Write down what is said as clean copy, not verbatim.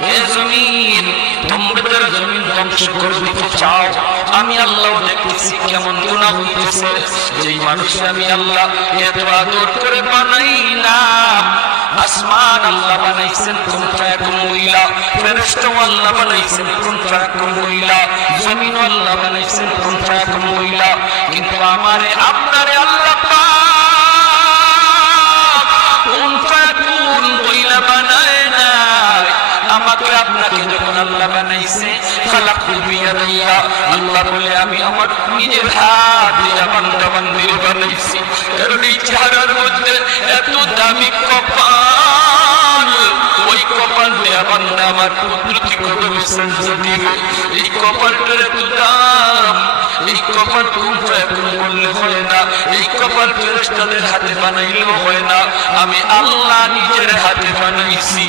হে জমিন, তোমরা জমিন ধ্বংস করে দিতে চাও, আমি আল্লাহ দেখতেছি কেমন গুনাহ হইতেছে। যেই মানুষ আমি আল্লাহ এত আদর করে বানাইলাম, আসমান আল্লাহ বানাইছেন কোন ফায়াকুম মহিলা, ফেরেশতা আল্লাহ বানাইছেন কোন ফায়াকুম মহিলা, জমিন আল্লাহ বানাইছেন কোন ফায়াকুম মহিলা, কিন্তু আমারে আপনারে আল্লাহ পাক কোন ফায়াকুম মহিলা বানায় না। আমাকে আপনাকে যখন আল্লাহ বানাইছে, খালাকতু বিয়াদিয়া, আল্লাহ বলে আমি আমার নিজের হাত দিয়ে বান্দা বান্দির বানাইছি। কারণ এই চেহারার মধ্যে এত দামি কপাল, ওই কপাল দিয়ে বান্দা আমার প্রতি কদম দিবে। এই কপালটার এত দাম, এই কপাল তোমরা এখন বললে হয় না, এই কপাল ফেরেশতাদের হাতে বানাইলেও হয় না, আমি আল্লাহ নিজের হাতে বানাইছি।